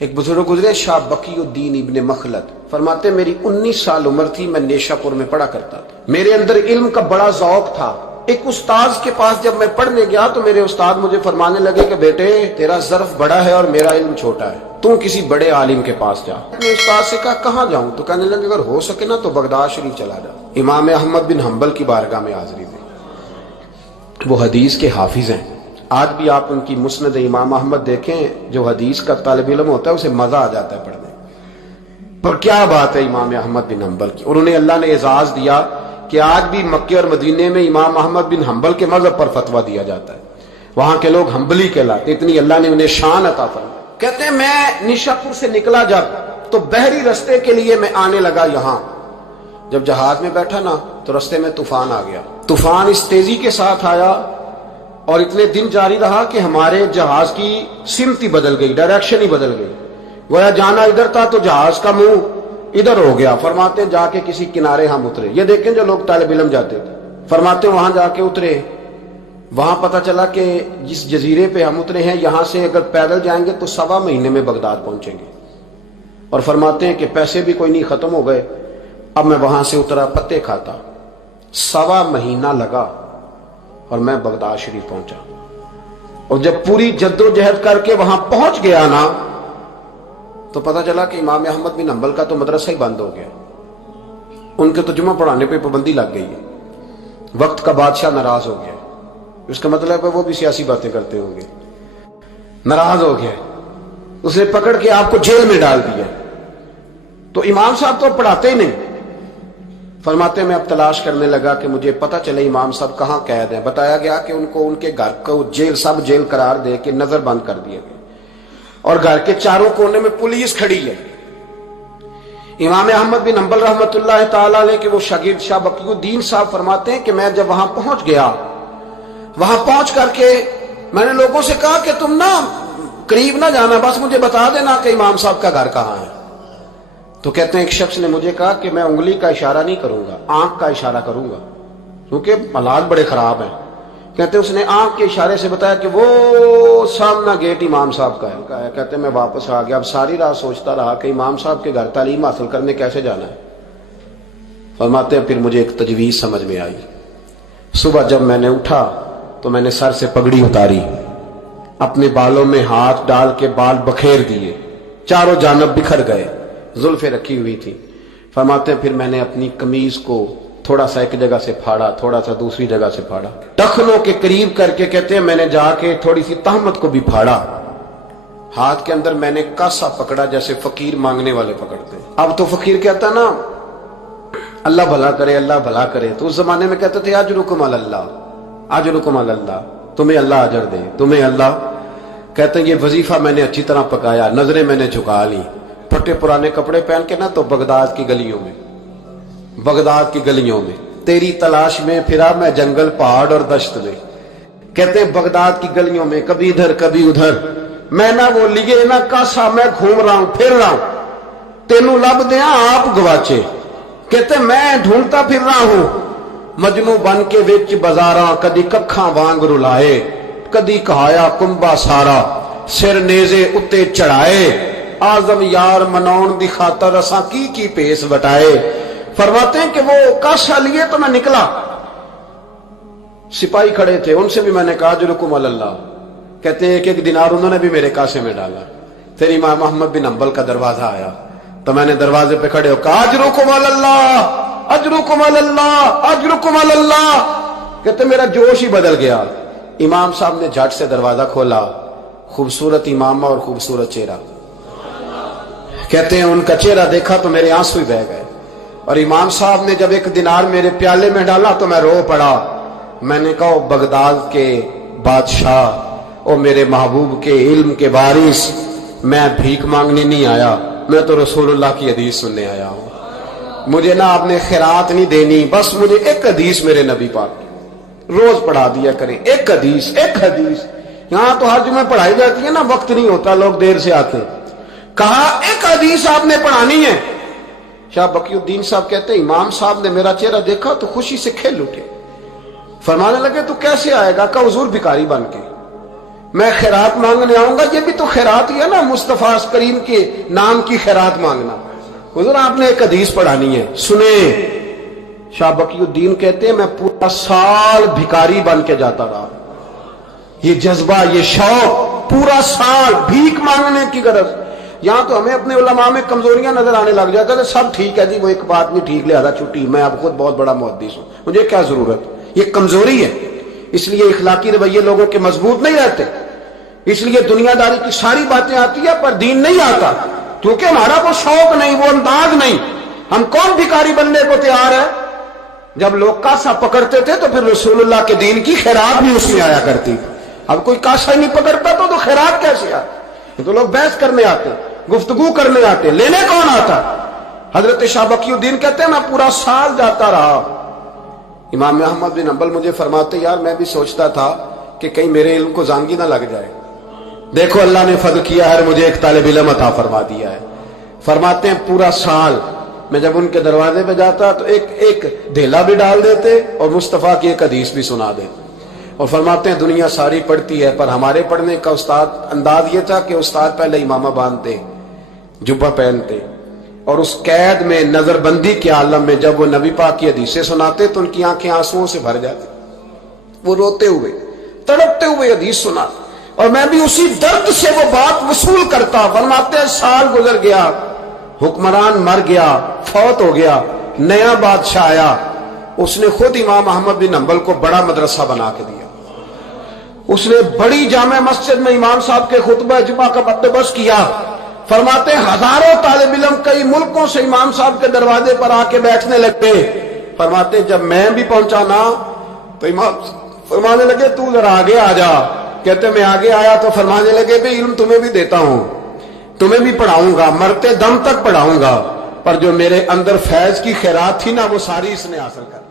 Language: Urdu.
ایک بزرگ گزرے شاہ بقی الدین ابن مخلد، فرماتے میری 19 سال عمر تھی، میں نیشا پور میں پڑھا کرتا تھا، میرے اندر علم کا بڑا ذوق تھا۔ ایک استاذ کے پاس جب میں پڑھنے گیا تو میرے استاد مجھے فرمانے لگے کہ بیٹے تیرا ظرف بڑا ہے اور میرا علم چھوٹا ہے، تو کسی بڑے عالم کے پاس جا۔ میں نے استاد سے کہا کہاں جاؤں؟ تو کہنے لگے اگر ہو سکے نا تو بغداد شریف چلا جا، امام احمد بن حنبل کی بارگاہ میں حاضری دے۔ وہ حدیث کے حافظ ہیں، آج بھی آپ ان کی مسند امام احمد دیکھیں، جو حدیث کا طالب علم ہوتا ہے اسے مزہ آ جاتا ہے پڑھنے پر۔ کیا بات ہے امام احمد بن حنبل کی، اور انہیں اللہ نے اعزاز دیا کہ آج بھی مکے اور مدینے میں امام احمد بن حنبل کے مذہب پر فتویٰ دیا جاتا ہے، وہاں کے لوگ حنبلی کہلاتے، اتنی اللہ نے انہیں شان عطا فرمائی۔ کہتے ہیں میں نیشا پور سے نکلا جب تو بحری رستے کے لیے میں آنے لگا یہاں، جب جہاز میں بیٹھا نا تو رستے میں طوفان آ گیا، طوفان اس تیزی کے ساتھ آیا اور اتنے دن جاری رہا کہ ہمارے جہاز کی سمت ہی بدل گئی، ڈائریکشن ہی بدل گئی، گویا جانا ادھر تھا تو جہاز کا منہ ادھر ہو گیا۔ فرماتے جا کے کسی کنارے ہم اترے، یہ دیکھیں جو لوگ طالب علم جاتے تھے، فرماتے وہاں جا کے اترے، وہاں پتہ چلا کہ جس جزیرے پہ ہم اترے ہیں یہاں سے اگر پیدل جائیں گے تو 1.25 مہینے میں بغداد پہنچیں گے، اور فرماتے ہیں کہ پیسے بھی کوئی نہیں، ختم ہو گئے۔ اب میں وہاں سے اترا، پتے کھاتا، 1.25 مہینہ لگا اور میں بغداد شریف پہنچا، اور جب پوری جد و جہد کر کے وہاں پہنچ گیا نا تو پتہ چلا کہ امام احمد بن حنبل کا تو مدرسہ ہی بند ہو گیا، ان کے تو جمعہ پڑھانے پہ پابندی لگ گئی ہے، وقت کا بادشاہ ناراض ہو گیا، اس کا مطلب ہے وہ بھی سیاسی باتیں کرتے ہوں گے، ناراض ہو گیا، اس نے پکڑ کے آپ کو جیل میں ڈال دیا۔ تو امام صاحب تو پڑھاتے ہی نہیں۔ فرماتے میں اب تلاش کرنے لگا کہ مجھے پتہ چلے امام صاحب کہاں قید ہیں، بتایا گیا کہ ان کو ان کے گھر کو جیل، سب جیل قرار دے کے نظر بند کر دیے گئے، اور گھر کے چاروں کونے میں پولیس کھڑی ہے۔ امام احمد بن حنبل رحمۃ اللہ تعالی علیہ کے وہ شاگرد شاہ بقی الدین صاحب فرماتے ہیں کہ میں جب وہاں پہنچ گیا، وہاں پہنچ کر کے میں نے لوگوں سے کہا کہ تم نا قریب نہ جانا، بس مجھے بتا دینا کہ امام صاحب کا گھر کہاں ہے۔ تو کہتے ہیں ایک شخص نے مجھے کہا کہ میں انگلی کا اشارہ نہیں کروں گا، آنکھ کا اشارہ کروں گا، کیونکہ حالات بڑے خراب ہیں۔ کہتے ہیں اس نے آنکھ کے اشارے سے بتایا کہ وہ سامنا گیٹ امام صاحب کا ہے۔ کہتے ہیں میں واپس آ گیا، اب ساری رات سوچتا رہا کہ امام صاحب کے گھر تعلیم حاصل کرنے کیسے جانا ہے۔ فرماتے ہیں پھر مجھے ایک تجویز سمجھ میں آئی، صبح جب میں نے اٹھا تو میں نے سر سے پگڑی اتاری، اپنے بالوں میں ہاتھ ڈال کے بال بکھیر دیے، چاروں جانب بکھر گئے، زلفیں رکھی ہوئی تھی۔ فرماتے ہیں پھر میں نے اپنی قمیض کو تھوڑا سا ایک جگہ سے پھاڑا، تھوڑا سا دوسری جگہ سے پھاڑا، ٹخنوں کے قریب کر کے کہتے ہیں میں نے جا کے تھوڑی سی تہمت کو بھی پھاڑا، ہاتھ کے اندر میں نے کاسا پکڑا جیسے فقیر مانگنے والے پکڑتے۔ اب تو فقیر کہتا نا اللہ بھلا کرے، اللہ بھلا کرے، تو اس زمانے میں کہتے تھے اجرکم علی اللہ، اجرکم علی اللہ، تمہیں اللہ اجر دے، تمہیں اللہ۔ کہتے ہیں یہ وظیفہ میں نے اچھی طرح پکایا، نظریں میں نے جھکا لی، پھٹے پرانے کپڑے پہن کے نا تو بغداد کی گلیوں میں، بغداد کی گلیوں میں تیری تلاش میں پھرا میں جنگل، پہاڑ اور دشت میں۔ کہتے ہیں بغداد کی گلیوں میں کبھی ادھر کبھی ادھر، میں نہ وہ لیے نہ کاسا، میں گھوم رہا ہوں پھر رہا ہوں، تینوں لب دیا آپ گواچے۔ کہتے ہیں میں ڈھونڈتا پھر رہا ہوں مجنو بن کے وچ بازاراں، کدی ککھاں وانگ رلائے، کدی کہایا کنبا سارا، سر نیزے اتے چڑھائے، آزم یار مناؤن دی خاطر اساں کی پیس وٹائے۔ فرماتے ہیں کہ وہ کاشا لیے تو میں نکلا، سپاہی کھڑے تھے، ان سے بھی میں نے کہا اجرکم علی اللہ۔ کہتے ہیں ایک دینار انہوں نے بھی میرے کاسے میں ڈالا۔ پھر امام احمد بن حنبل کا دروازہ آیا تو میں نے دروازے پہ کھڑے ہو کہا اجرکم علی اللہ، اجرکم علی اللہ، اجرکم علی اللہ۔ کہتے میرا جوش ہی بدل گیا۔ امام صاحب نے جھٹ سے دروازہ کھولا، خوبصورت امامہ اور خوبصورت چہرہ، کہتے ہیں ان کا چہرہ دیکھا تو میرے آنسو ہی بہہ گئے، اور امام صاحب نے جب ایک دینار میرے پیالے میں ڈالا تو میں رو پڑا۔ میں نے کہا بغداد کے بادشاہ، او میرے محبوب کے علم کے وارث، میں بھیک مانگنے نہیں آیا، میں تو رسول اللہ کی حدیث سننے آیا ہوں، مجھے نہ آپ نے خیرات نہیں دینی، بس مجھے ایک حدیث میرے نبی پاک روز پڑھا دیا کریں، ایک حدیث ایک حدیث۔ یہاں تو ہر جمعہ پڑھائی جاتی ہے نا، وقت نہیں ہوتا، لوگ دیر سے آتے ہیں، کہا ایک حدیث آپ نے پڑھانی ہے۔ شاہ بقی الدین صاحب کہتے ہیں امام صاحب نے میرا چہرہ دیکھا تو خوشی سے کھل اٹھے، فرمانے لگے تو کیسے آئے گا؟ کہا حضور بھکاری بن کے۔ میں خیرات مانگنے آؤں گا، یہ بھی تو خیرات ہی ہے نا، مصطفیٰ کریم کے نام کی خیرات مانگنا۔ حضور آپ نے ایک حدیث پڑھانی ہے، سنیں۔ شاہ بقی الدین کہتے ہیں میں پورا سال بھکاری بن کے جاتا رہا، یہ جذبہ، یہ شوق، پورا سال بھیک مانگنے کی غرض۔ یہاں تو ہمیں اپنے علماء میں کمزوریاں نظر آنے لگ جاتا ہے، سب ٹھیک ہے جی، وہ ایک بات نہیں ٹھیک، لہذا چھٹی، میں اب خود بہت بڑا محدث ہوں، مجھے کیا ضرورت۔ یہ کمزوری ہے، اس لیے اخلاقی رویے لوگوں کے مضبوط نہیں رہتے، اس لیے دنیا داری کی ساری باتیں آتی ہیں پر دین نہیں آتا، کیونکہ ہمارا وہ شوق نہیں، وہ انداز نہیں۔ ہم کون بھکاری بننے کو تیار ہے؟ جب لوگ کاسا پکڑتے تھے تو پھر رسول اللہ کے دین کی خیرات بھی اس میں آیا کرتی، اب کوئی کاسا ہی نہیں پکڑتا تو خیرات کیسے آتی؟ تو لوگ بحث کرنے آتے، گفتگو کرنے آتے، لینے کون آتا؟ حضرت شاہ بقی الدین کہتے ہیں میں پورا سال جاتا رہا۔ امام احمد بن حنبل مجھے فرماتے یار میں بھی سوچتا تھا کہ کہیں میرے علم کو زانگی نہ لگ جائے، دیکھو اللہ نے فضل کیا ہے، مجھے ایک طالب علم عطا فرما دیا ہے۔ فرماتے ہیں پورا سال میں جب ان کے دروازے پہ جاتا تو ایک دھیلا بھی ڈال دیتے اور مصطفیٰ کی ایک حدیث بھی سنا دیتے، اور فرماتے ہیں دنیا ساری پڑھتی ہے پر ہمارے پڑھنے کا استاد انداز یہ تھا کہ استاد پہلے امامہ باندھتے، جبہ پہنتے، اور اس قید میں نظر بندی کے عالم میں جب وہ نبی پاک کی حدیثیں سناتے تو ان کی آنکھیں آنسوؤں سے بھر جاتی، وہ روتے ہوئے تڑپتے ہوئے حدیث سنا، اور میں بھی اسی درد سے وہ بات وصول کرتا۔ فرماتے ہیں سال گزر گیا، حکمران مر گیا، فوت ہو گیا، نیا بادشاہ آیا، اس نے خود امام احمد بن حنبل کو بڑا مدرسہ بنا کے دیا، اس نے بڑی جامع مسجد میں امام صاحب کے خطبہ جمعہ کا بندوبست کیا۔ فرماتے ہیں ہزاروں طالب علم کئی ملکوں سے امام صاحب کے دروازے پر آ کے بیٹھنے لگے۔ فرماتے ہیں جب میں بھی پہنچا نا تو امام فرمانے لگے تو ذرا آگے آ جا، کہتے میں آگے آیا تو فرمانے لگے بھی علم تمہیں بھی دیتا ہوں، تمہیں بھی پڑھاؤں گا، مرتے دم تک پڑھاؤں گا، پر جو میرے اندر فیض کی خیرات تھی نا وہ ساری اس نے حاصل کر